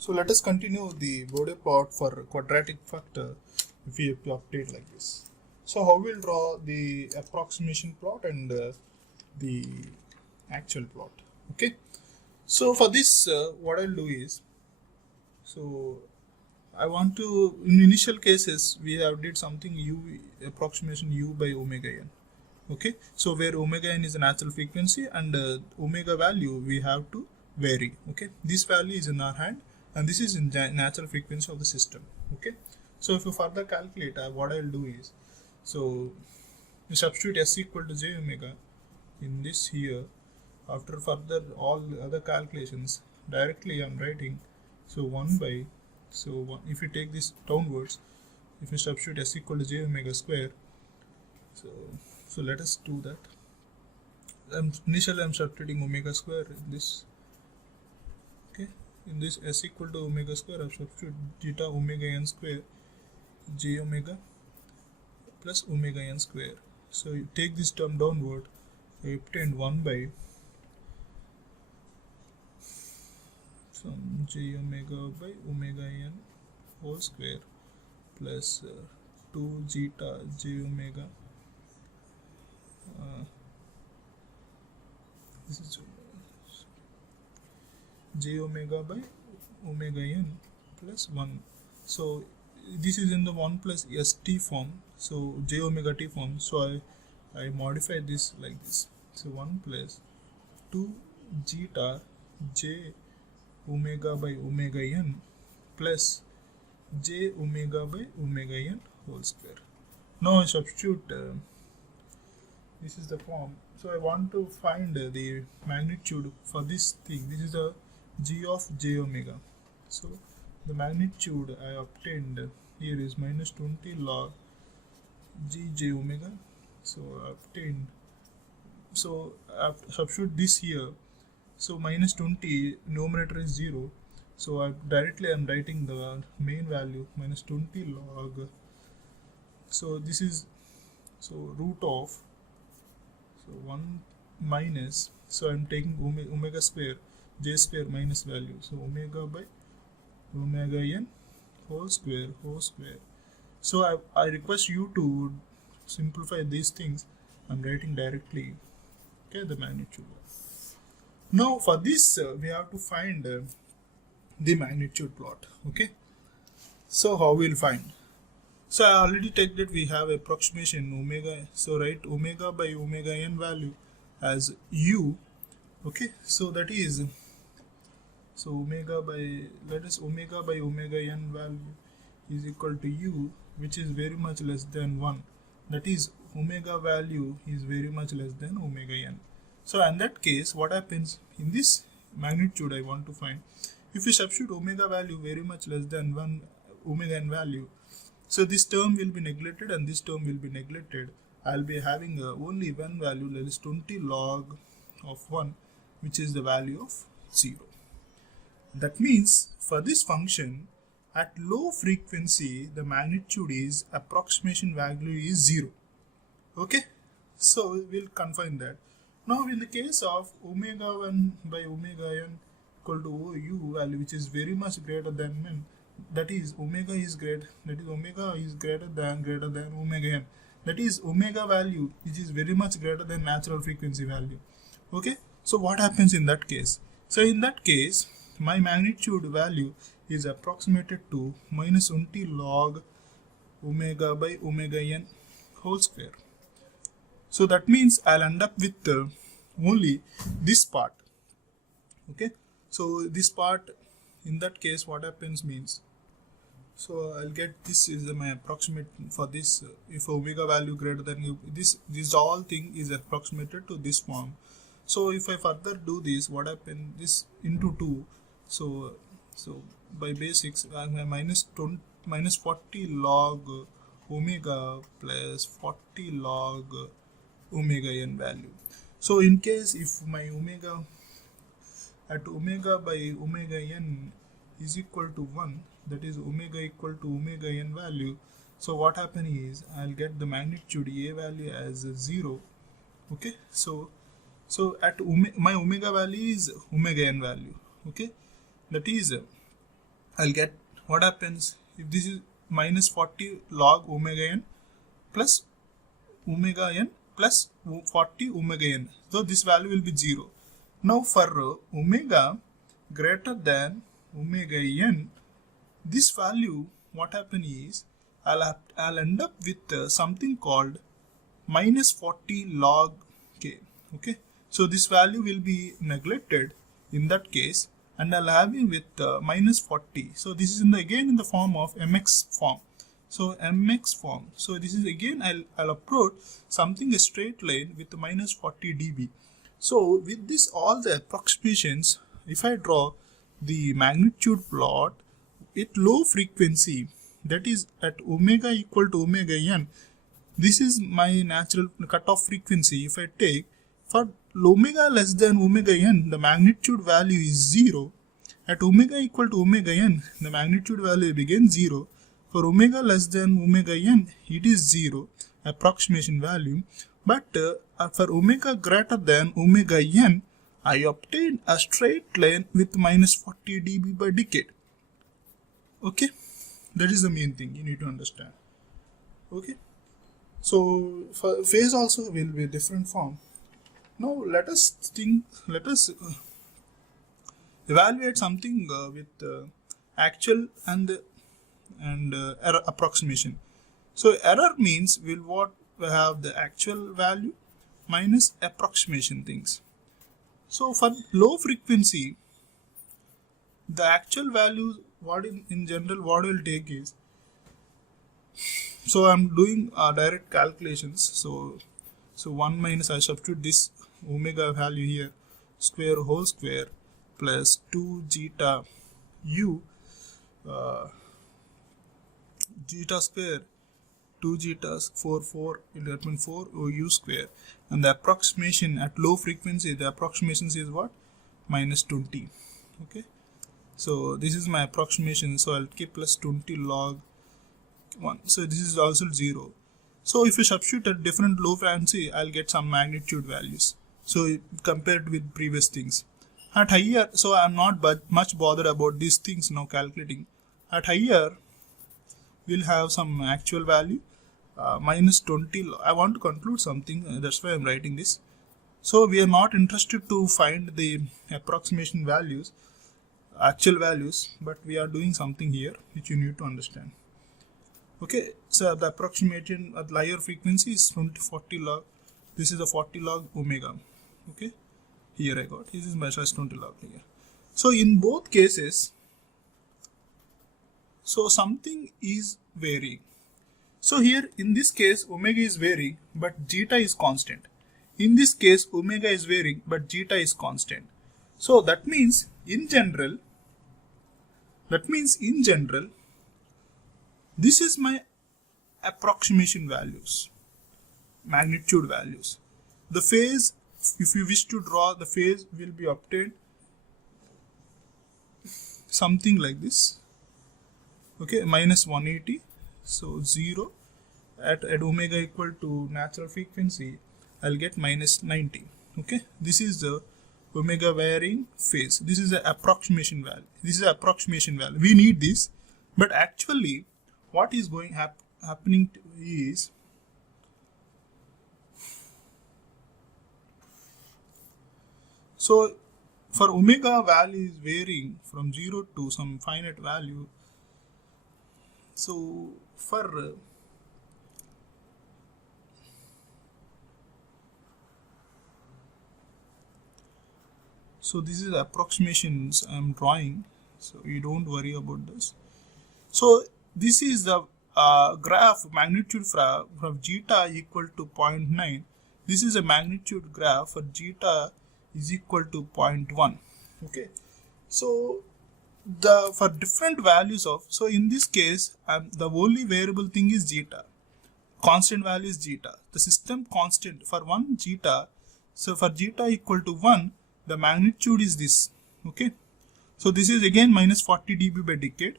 So let us continue the Bode plot for quadratic factor if we have to update like this. So how we'll draw the approximation plot and the actual plot. Okay. So for this, what I'll do is, so I want to, in initial cases, we have did something u approximation u by omega n. Okay. So where omega n is a natural frequency and omega value we have to vary. Okay. This value is in our hand and this is in natural frequency of the system. Okay. So if you further calculate, what I'll do is, so you substitute s equal to j omega in this here. After further all other calculations, directly I'm writing, so 1 by, so one, if you take this downwards, if you substitute s equal to j omega square, so let us do that. Initially I'm substituting omega square in this. Okay, in this s equal to omega square, I substitute zeta omega n square j omega plus omega n square. So you take this term downward, I obtained 1 by some j omega by omega n whole square plus 2 zeta j omega. This is j omega by omega n plus 1. So this is in the 1 plus st form, so j omega t form. So I modify this like this. So 1 plus 2 zeta j omega by omega n plus j omega by omega n whole square. Now I substitute, this is the form. So I want to find the magnitude for this thing. This is the g of j omega. So the magnitude I obtained here is minus 20 log g j omega. So I obtained, so I substitute this here. So minus 20, numerator is 0. So I'm writing the main value minus 20 log. So this is, so root of, so 1 minus, so I'm taking omega square, j square minus value. So omega by omega n whole square. So I request you to simplify these things. I'm writing directly, okay, the magnitude. Now for this we have to find the magnitude plot. Okay, so how we'll find? So I already take that we have approximation omega, so write omega by omega n value as u. Okay, so that is, so omega by, let us omega by omega n value is equal to u, which is very much less than 1. That is, omega value is very much less than omega n. So in that case, what happens in this magnitude I want to find, if we substitute omega value very much less than 1 omega n value, so this term will be neglected and this term will be neglected. I'll be having only one value, that is 20 log of 1, which is the value of 0. That means for this function at low frequency the magnitude is approximation value is 0. Okay, so we'll confine that. Now in the case of omega 1 by omega n equal to u value, which is very much greater than n, that is omega is greater than omega n, that is omega value which is very much greater than natural frequency value. Okay, so what happens in that case? So in that case my magnitude value is approximated to minus 20 log omega by omega n whole square. So that means I'll end up with only this part. Okay, so this part, in that case what happens means, so I'll get, this is my approximate for this, if omega value greater than u, this all thing is approximated to this form. So if I further do this, what happens, this into 2, so by basics I have minus 40 log omega plus 40 log omega n value. So in case if my omega at omega by omega n is equal to 1, that is omega equal to omega n value, so what happen is I'll get the magnitude a value as 0. Okay, so at my omega value is omega n value. Okay, that is I'll get what happens if this is minus 40 log omega n plus omega n plus 40 omega n. So this value will be 0. Now for omega greater than omega n, this value, what happen is I'll end up with something called minus 40 log k. Okay, so this value will be neglected in that case, and I'll have it with minus 40. So this is again in the form of mx form. So mx form. So this is again I'll approach something a straight line with minus 40 dB. So with this all the approximations, if I draw the magnitude plot at low frequency, that is at omega equal to omega n, this is my natural cutoff frequency. If I take for omega less than omega n, the magnitude value is 0. At omega equal to omega n, the magnitude value begins 0. For omega less than omega n, it is 0 approximation value. But for omega greater than omega n, I obtained a straight line with minus 40 dB per decade. Okay, that is the main thing you need to understand. Okay, so for phase also will be a different form. Now let us evaluate something with actual and error approximation. So error means will have the actual value minus approximation things. So for low frequency, the actual value what in general what will take is, so I'm doing direct calculations. So 1 minus, I substitute this omega value here, square whole square plus 2 zeta u zeta square 2 zeta 4 u square, and the approximation at low frequency, the approximation is what? Minus 20. Okay, so this is my approximation, so I'll keep plus 20 log 1. So this is also 0. So if you substitute at different low frequency, I'll get some magnitude values. So compared with previous things. At higher, so I'm not much bothered about these things now calculating. At higher, we'll have some actual value minus 20. I want to conclude something, that's why I'm writing this. So we are not interested to find the approximation values, actual values, but we are doing something here which you need to understand. Okay, so the approximation at higher frequency is 40 log. This is a 40 log omega. Okay, here I got, this is my 20 log here. So in both cases, so something is varying. So here in this case omega is varying but zeta is constant. In this case omega is varying but zeta is constant. So that means in general, this is my approximation values, magnitude values. The phase, if you wish to draw, the phase will be obtained something like this. Okay, minus 180. So 0 at omega equal to natural frequency, I'll get minus 90. Okay, this is the omega varying phase. This is the approximation value. This is the approximation value. We need this, but actually what is happening is, so for omega value is varying from 0 to some finite value. So for so this is approximations I'm drawing, so you don't worry about this. So this is the graph magnitude from zeta equal to 0.9. This is a magnitude graph for zeta is equal to 0.1. Okay, so for different values of, so in this case the only variable thing is zeta, constant value is zeta, the system constant for 1 zeta. So for zeta equal to 1, the magnitude is this. Okay, so this is again minus 40 dB by decade,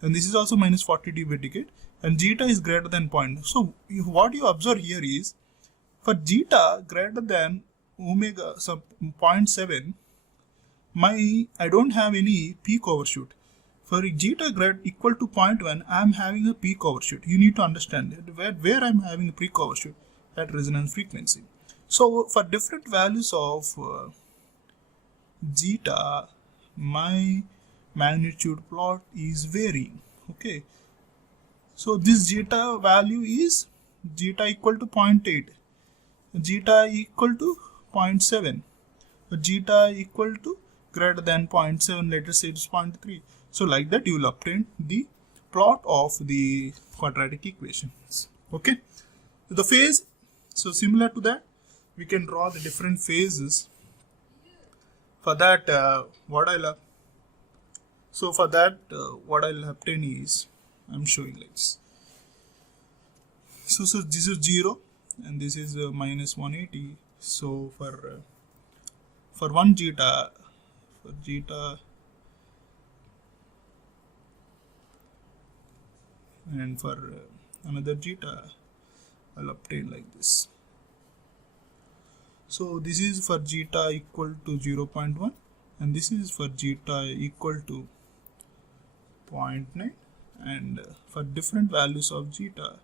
and this is also minus 40 dB by decade, and zeta is greater than 0. So what you observe here is, for zeta greater than omega, so 0.7, I don't have any peak overshoot. For zeta grad equal to 0.1, I am having a peak overshoot. You need to understand that where I am having a peak overshoot at resonance frequency. So for different values of zeta, my magnitude plot is varying. Okay, so this zeta value is zeta equal to 0.8, zeta equal to 0.7, zeta equal to greater than 0.7, let us say it's 0.3. So like that you will obtain the plot of the quadratic equations. Okay, the phase, so similar to that we can draw the different phases. For that what I'll obtain is, I'm showing like this. So this is 0 and this is minus 180. So for one zeta, and for another zeta, I'll obtain like this. So this is for zeta equal to 0.1 and this is for zeta equal to 0.9, and for different values of zeta,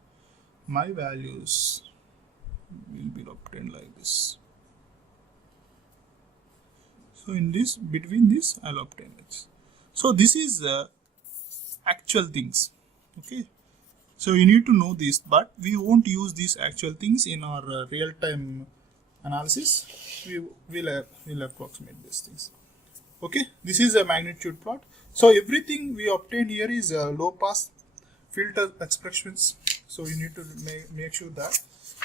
my values will be obtained like this. So in this, between this, I'll obtain it. So this is actual things. Okay, so you need to know this, but we won't use these actual things in our real-time analysis. We will approximate these things. Okay, this is a magnitude plot. So everything we obtained here is low pass filter expressions. So you need to make sure that.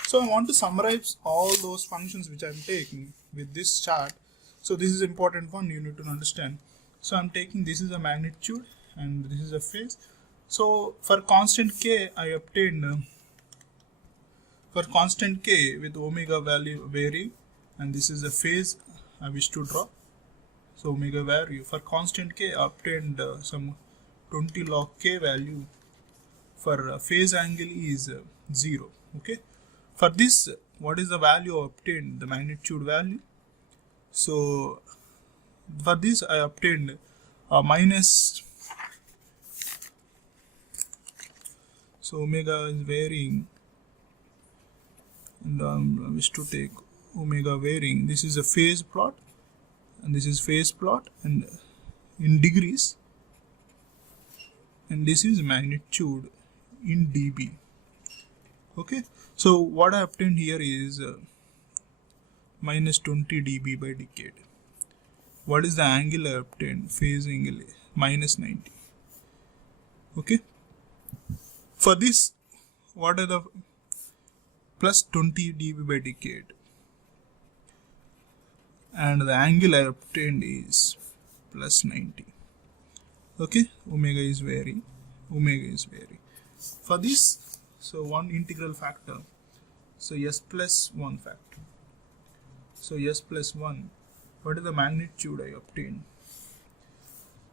So I want to summarize all those functions which I'm taking with this chart. So this is important one you need to understand. So I'm taking, this is a magnitude and this is a phase. So for constant k, I obtained for constant k with omega value varying, and this is a phase I wish to draw. So omega value for constant k, I obtained some 20 log k value. For phase angle is 0. Okay, for this, what is the value obtained? The magnitude value. So for this I obtained minus, so omega is varying, and I wish to take omega varying. This is a phase plot and this is phase plot and in degrees, and this is magnitude in dB. Okay, so what I obtained here is minus 20 dB by decade. What is the angle I obtained? Phase angle minus 90. Okay, for this, what are the plus 20 dB by decade, and the angle I obtained is plus 90. Okay, omega is varying. For this, so one integral factor, so s plus 1 factor. So s plus 1, what is the magnitude I obtained?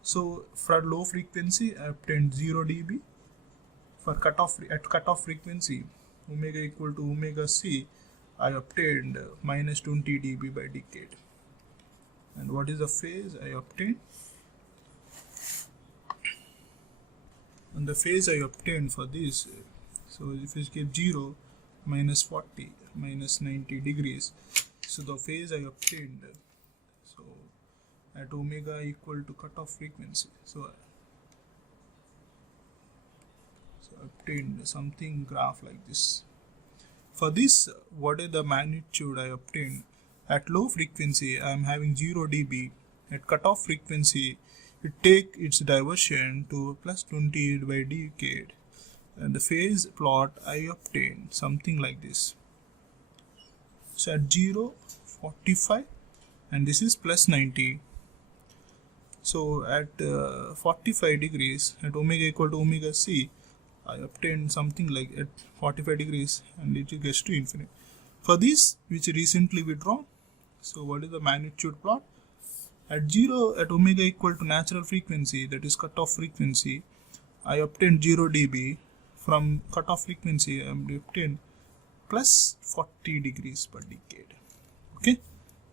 So for low frequency I obtained 0 dB. For cutoff frequency, omega equal to omega c, I obtained minus 20 dB by decade. And what is the phase I obtained? And the phase I obtained for this, so if you give 0, minus 40, minus 90 degrees, so the phase I obtained, so at omega equal to cutoff frequency, so I obtained something graph like this. For this, what is the magnitude I obtained? At low frequency I am having 0 dB. At cutoff frequency it take its diversion to plus 20 by decade, and the phase plot I obtained something like this. So at 0, 45, and this is plus 90. So at 45 degrees, at omega equal to omega c, I obtained something like at 45 degrees, and it gets to infinite. For this, which recently we drawn, so what is the magnitude plot? At 0, at omega equal to natural frequency, that is cutoff frequency, I obtained 0 dB. From cutoff frequency I obtained plus 40 degrees per decade. Okay,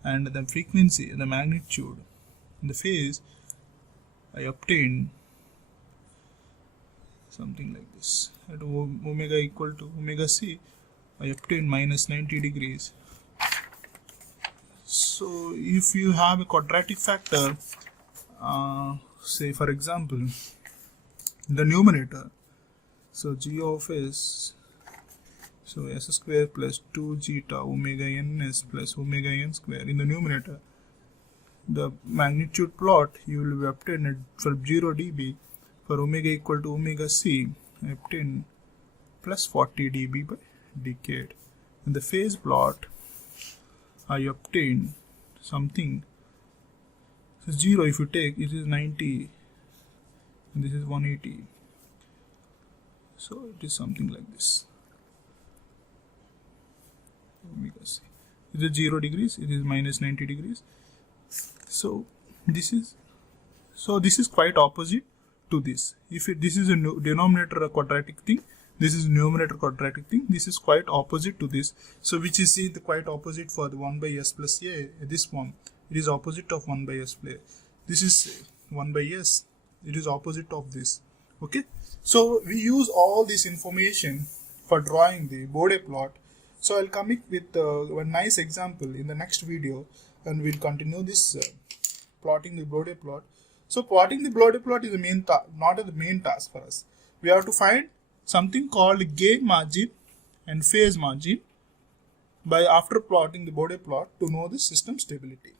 and the frequency, the magnitude, the phase I obtained something like this. At omega equal to omega c, I obtain minus 90 degrees. So if you have a quadratic factor, say for example, in the numerator, so g of s, so s square plus 2 zeta omega ns plus omega n square in the numerator. The magnitude plot you will obtain it for 0 dB for omega equal to omega c, I obtain plus 40 dB by decade. In the phase plot, I obtain something. So 0 if you take, it is 90 and this is 180. So it is something like this. Omega c. It is 0 degrees, it is minus 90 degrees. So this is quite opposite to this. If this is a denominator a quadratic thing, this is numerator quadratic thing, this is quite opposite to this. So which is the quite opposite for the 1 by s plus a, this one, it is opposite of 1 by s plus a. This is 1 by s, it is opposite of this. Okay, so we use all this information for drawing the Bode plot. So I'll come up with a nice example in the next video, and we'll continue this plotting the Bode plot. So plotting the Bode plot is the main not the main task for us. We have to find something called gain margin and phase margin by after plotting the Bode plot to know the system stability.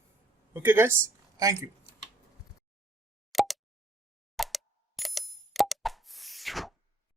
Okay guys, thank you.